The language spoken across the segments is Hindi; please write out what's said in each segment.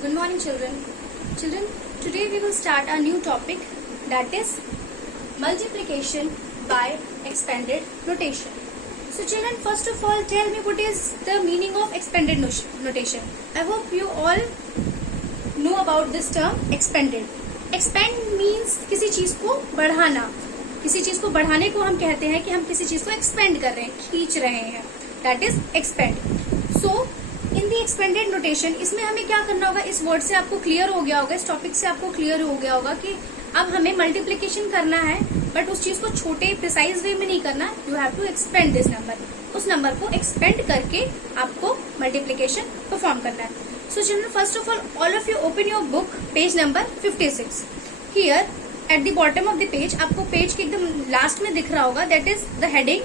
Good morning, children. Children, today we will start a new topic, that is multiplication by expanded notation. So children, first of all, tell me what is the meaning of expanded notation. I hope you all know about this term, expanded. Expand means किसी चीज को बढ़ाना. किसी चीज को बढ़ाने को हम कहते हैं कि हम किसी चीज को एक्सपेंड कर रहे हैं, खींच रहे हैं. That is expand. So in the expanded notation, इसमें हमें क्या करना होगा, इस वर्ड से आपको क्लियर हो गया होगा, इस टॉपिक से आपको क्लियर हो गया होगा कि अब हमें मल्टीप्लीकेशन करना है, बट उस चीज को छोटे प्रिसाइज वे में नहीं करना. You have to expand this number. उस नंबर को एक्सपेंड करके आपको मल्टीप्लीकेशन परफॉर्म करना है. So children, first of all of you open your book, page number 56. Here at the bottom of the page, आपको पेज के एकदम लास्ट में दिख रहा होगा, that is the heading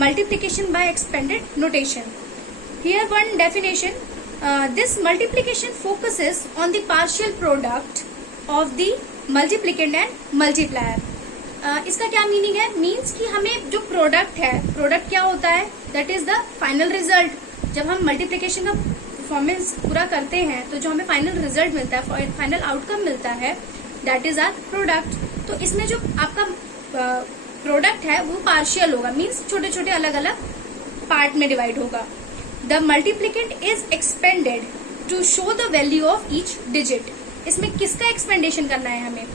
multiplication by expanded notation. Here one definition, this multiplication focuses on the partial product of the multiplicand and multiplier. इसका क्या मीनिंग है? मीन्स कि हमें जो प्रोडक्ट है, प्रोडक्ट क्या होता है? That is the final result. जब हम मल्टीप्लीकेशन का परफॉर्मेंस पूरा करते हैं तो जो हमें फाइनल रिजल्ट मिलता है, फाइनल आउटकम मिलता है, दैट इज आर प्रोडक्ट. तो इसमें जो आपका प्रोडक्ट है वो पार्शियल होगा, मीन्स छोटे छोटे अलग अलग पार्ट में डिवाइड होगा. The multiplicand is expanded to show the value of each digit. इसमें किसका एक्सपेंडेशन करना है हमें?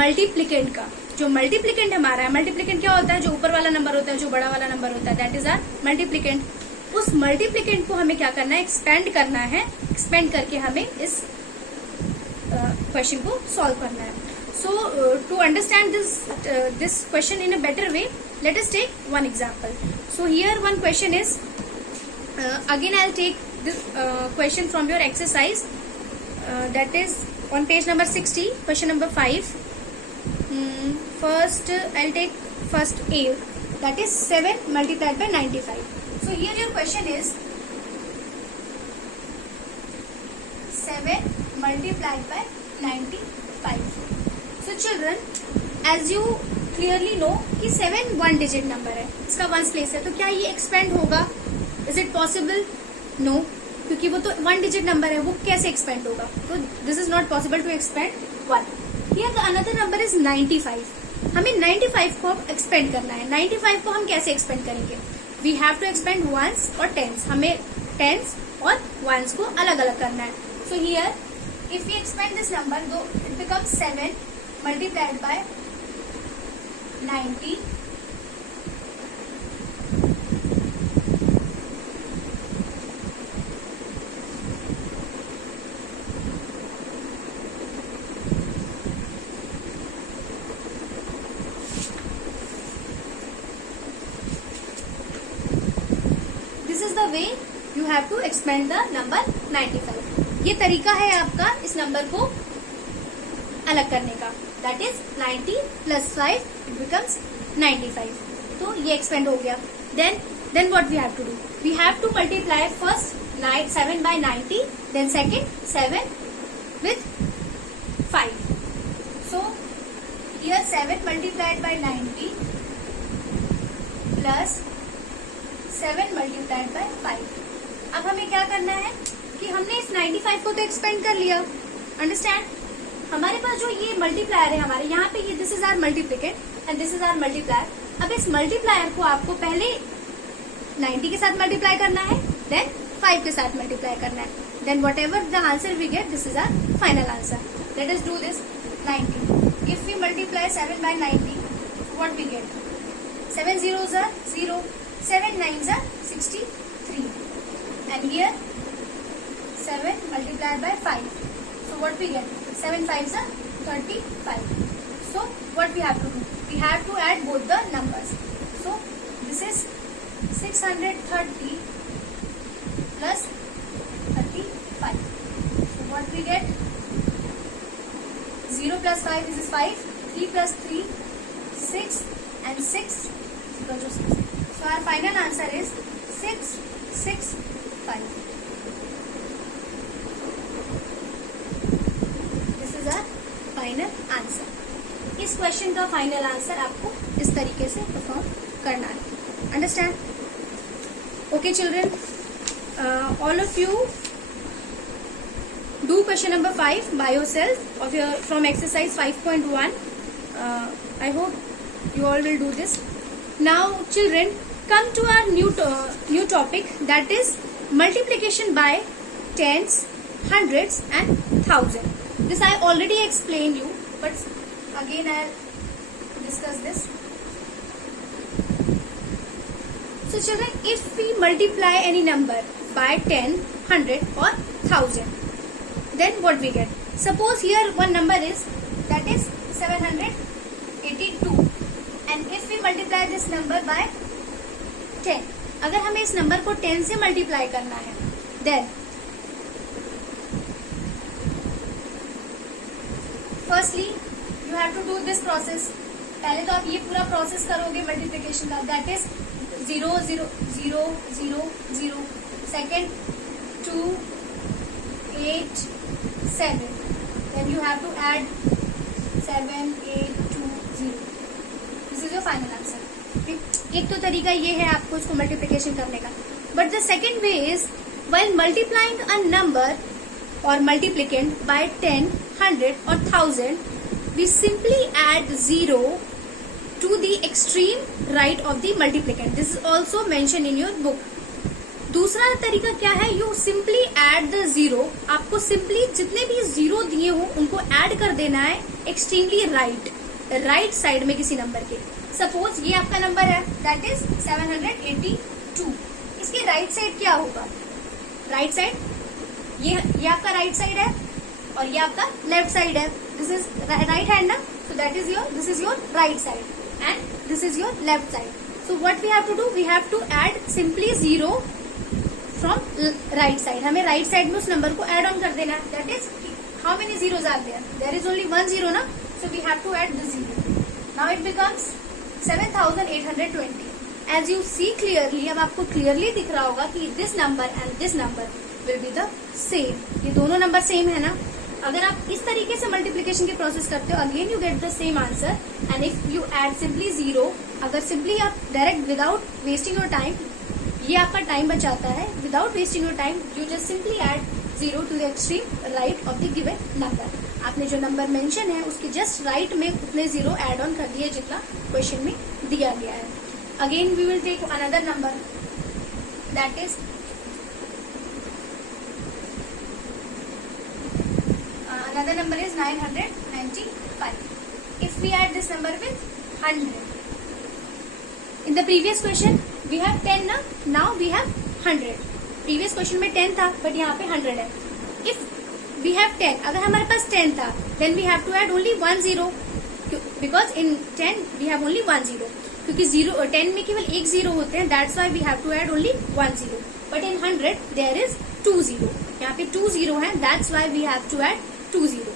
मल्टीप्लिकेंड का. जो मल्टीप्लिकेंड हमारा है, मल्टीप्लिकेंड क्या होता है? जो ऊपर वाला नंबर होता है, जो बड़ा वाला नंबर होता है, दैट इज आर मल्टीप्लिकेंड. उस मल्टीप्लिकेंड को हमें क्या करना है? एक्सपेंड करना है. एक्सपेंड करके हमें इस क्वेश्चन को सॉल्व करना है. So to understand this question in a better way, let us take one example. So here one question is, again I'll take this question from your exercise, that is on page number 60, question number 5. First I'll take first A, that is 7 multiplied by 95. So here your question is 7 multiplied by 95. So children, as you clearly know कि 7 वन डिजिट नंबर है, इसका वंस प्लेस है, तो क्या ये एक्सपेंड होगा? Is it possible? नो, क्योंकि वो तो वन डिजिट नंबर है, वो कैसे एक्सपेंड होगा? तो this is not possible to expand one. Here the another number is 95. हमें 95 को अब एक्सपेंड करना है. 95 को हम कैसे एक्सपेंड करेंगे? We have to expand ones और टेंस. हमें टेंस और वंस को अलग अलग करना है. So here if we expand this number, दो it becomes 7 multiplied by 90. Way you have to expand the number 95. ये तरीका है आपका इस नंबर को अलग करने का. That is 90 plus 5 it becomes 95. तो ये एक्सपेंड हो गया. Then what we have to do? We have to multiply first 7 by 90, then second 7 with 5. So here 7 multiplied by 90 plus 7 multiplied by 5. अब हमें क्या करना है कि हमने इस 95 को तो एक्सपेंड कर लिया. अंडरस्टैंड? हमारे पास जो ये मल्टीप्लायर है हमारे यहाँ पे, ये this is our multiplicand and this is our multiplier. अब इस मल्टीप्लायर को आपको पहले 90 के साथ मल्टीप्लाई करना है, देन 5 के साथ मल्टीप्लाई करना है. Then whatever the answer we get, this is our final answer. Let us do this. 90 if we multiply 7 by 90, what we get? 7 zeros are 0, 7 nines are 63, and here 7 multiplied by 5. So what we get? 7 5s are 35. So what we have to do? We have to add both the numbers. So this is 630 plus 35. So what we get? 0 plus 5, this is 5. 3 plus 3, 6, and 6 equal to 6. So our final answer is 665. This is our final answer. इस क्वेश्चन का फाइनल आंसर आपको इस तरीके से परफॉर्म करना है. Understand? Okay children, all of you do question number 5 by yourself from exercise 5.1. I hope you all will do this. Now children, come to our new topic, that is multiplication by tens, hundreds and thousand. This I already explained you, but again I'll discuss this. So children, if we multiply any number by 10, 100 or 1000, then what we get? Suppose here one number is, that is 782, and if we multiply this number by 10, अगर हमें इस नंबर को 10 से मल्टीप्लाई करना है, then firstly you have to do this process. पहले तो आप ये पूरा प्रोसेस करोगे मल्टीप्लिकेशन का, that is 0 0 0 0 0, second 2 8 7, then you have to add 7 8 2 0. This is your final answer. एक तो तरीका ये है आपको इसको मल्टीप्लिकेशन करने का, but the second way is while multiplying a number or multiplicand by 10, 100 or 1000, we simply add 0 to the extreme right of the multiplicand. This is also mentioned in your book. दूसरा तरीका क्या है? You simply add the 0. आपको simply जितने भी 0 दिए हो उनको add कर देना है extremely right साइड में किसी नंबर के. सपोज ये आपका नंबर है, that is 782. इसके राइट साइड क्या होगा? राइट साइड ये आपका राइट साइड है और ये आपका लेफ्ट साइड है. दिस इज राइट हैंड ना, so that is this is your right side and this is your left side. So what we have to do, we have to add simply 0 from right side. हमें राइट साइड में उस नंबर को ऐड ऑन कर देना है. That is how many zeros are there? There is only 1 0 ना, so we have to add the 0. Now it becomes 7820. As you see clearly, अब आपको क्लियरली दिख रहा होगा कि this number and this number will be the same. ये दोनों नंबर सेम है ना. अगर आप इस तरीके से मल्टीप्लिकेशन की प्रोसेस करते हो, again you get the same answer. And if you add simply 0, अगर सिंपली आप direct without wasting your time, ये आपका टाइम बचाता है. Without wasting your time you just simply add 0 to the extreme right of the given number. आपने जो नंबर मेंशन है उसके जस्ट राइट में उतने 0 एड ऑन कर दिए जितना क्वेश्चन में दिया गया है. Again we will take another number, that is another number is 995. If we add this number with 100, in the previous question we have 10 ना, now we have 100. previous question में 10 था but यहाँ पे 100 है. If we have 10, अगर हमारे पास 10 था, then we have to add only 1 0, because in 10 we have only 1 0. क्योंकि 10 में केवल एक 0 होते हैं, that's why we have to add only 1 0. But in 100 there is 2 0. यहाँ पे 2 0 है, that's why we have to add 2 0.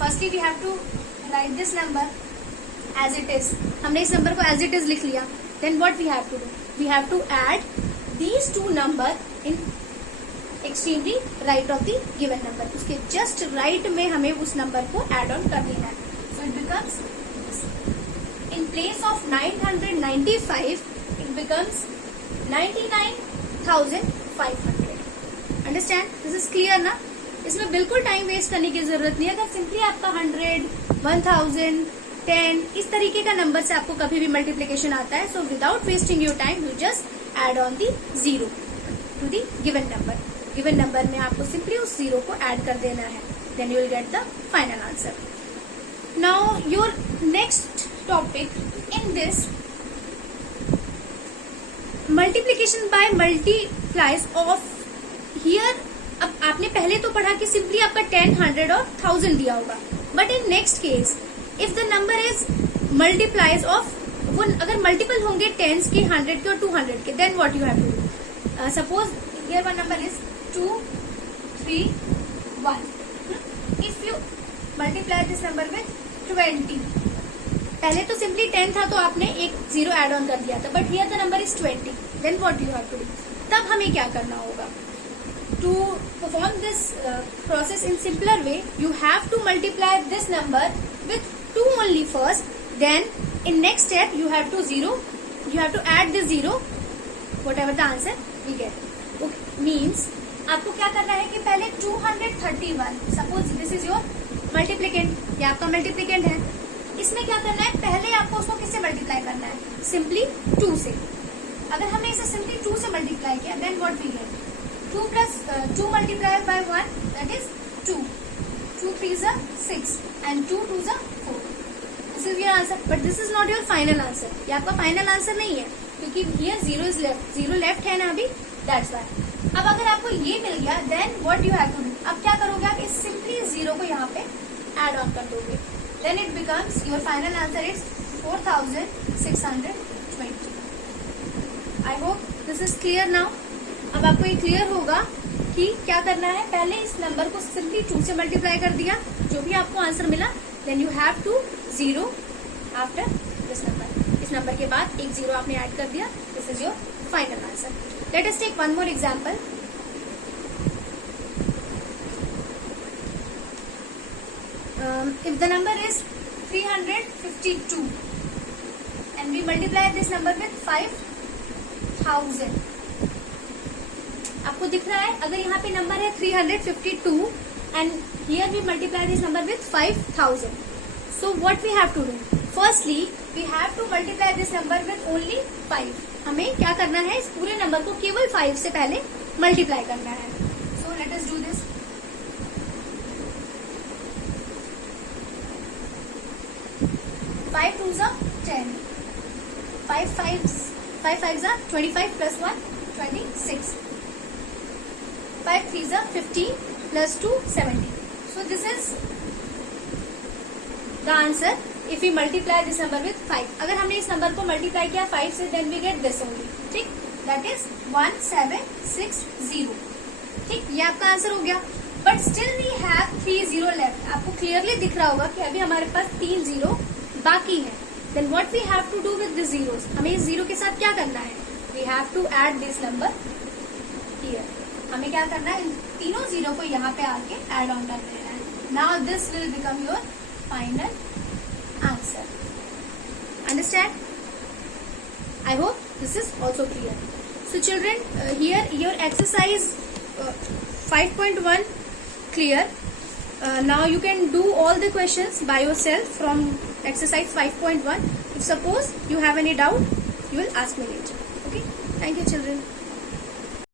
Firstly we have to write this number as it is. हमने इस नंबर को एज इट इज लिख लिया. Then what we have to do, we have to add these 2 number in extremely right of the given number. उसके जस्ट राइट में हमें उस नंबर को एड ऑन कर देना है. So it becomes, in place of 995 it becomes 99,500. Understand? This is clear ना. इसमें बिल्कुल टाइम वेस्ट करने की जरूरत नहीं है. अगर सिंपली आपका 100, 1000, 10 इस तरीके का नंबर से आपको कभी भी मल्टीप्लीकेशन आता है, so without wasting your time you just add on the 0 to the given number. Given number में आपको सिंपली उस 0 को एड कर देना है. Then you will get the final answer. Now your next topic in this multiplication by multiplies of here. अब आपने पहले तो पढ़ा कि सिंपली आपका 10, 100 और 1000 दिया होगा. But in next case if the number is multiplies of, वो अगर मल्टीपल होंगे 10s के, 100 के और 200 के, then what you have to do. Suppose here one number is 2 3 1. If you multiply this number with 20, पहले तो सिंपली 10 था तो आपने एक 0 एड ऑन कर दिया था, but here the number is 20. Then what you have to do, तब हमें क्या करना होगा? To perform this process in simpler way, you have to multiply this number with 2 only first. Then in next step you have to add this 0, whatever the answer we get. Okay, means आपको क्या करना है कि पहले 200 31. Suppose this is your multiplicand, ये आपका मल्टीप्लिकेंट है. इसमें क्या करना है, पहले आपको उसको किससे मल्टीप्लाई करना है, सिंपली 2 से. अगर हमने इसे सिंपली 2 से मल्टीप्लाई किया then what we get, 2 multiply by 1 that is 2. 2 3 6 and 2 2 4. This is your answer. But this is not your final answer. ये आपका फाइनल आंसर नहीं है क्योंकि हियर 0 इज लेफ्ट, 0 लेफ्ट है ना अभी, दैट्स व्हाई. अब अगर आपको ये मिल गया then what you have to do, अब क्या करोगे आप, इस सिंपली 0 को यहाँ पे एड ऑन कर दोगे. Then it becomes your final answer is 4620. I hope this is clear now. अब आपको ये क्लियर होगा कि क्या करना है, पहले इस नंबर को सिंपली 2 से मल्टीप्लाई कर दिया, जो भी आपको आंसर मिला then you have to 0 after this number. इस नंबर के बाद एक 0 आपने ऐड कर दिया. This is your final answer. Let us take one more example. If the number is 352 and we multiply this number with 5000. आपको दिख रहा है, अगर यहाँ पे नंबर है 352 and here we multiply this number with 5000. So what we have to do? Firstly, we have to multiply this number with only 5. हमें क्या करना है, इस पूरे नंबर को केवल 5 से पहले मल्टीप्लाई करना है. So let us do this. 5 2s are 10. 5 5s are 25 plus 1 26. 5 3s are 15 plus 2 17. So this is the answer if we multiply this number with 5. अगर हमने इस नंबर को मल्टीप्लाई किया 5 से then we get this only. ठीक, that is 1760. ठीक, ये आपका आंसर हो गया. But still we have 3 0 left. आपको क्लियरली दिख रहा होगा कि अभी हमारे पास 3 0 बाकी है. Then what we have to do with this zeros, हमें इस 0 के साथ क्या करना है, we have to add this number here. हमें क्या करना है, इन तीनों 0 को यहाँ पे आके ऐड ऑन कर देना है. Now this will become your final answer. Understand? I hope this is also clear. So children, here your exercise 5.1 clear. Now you can do all the questions by yourself from exercise 5.1. If suppose you have any doubt, you will ask me later. Okay? Thank you, children.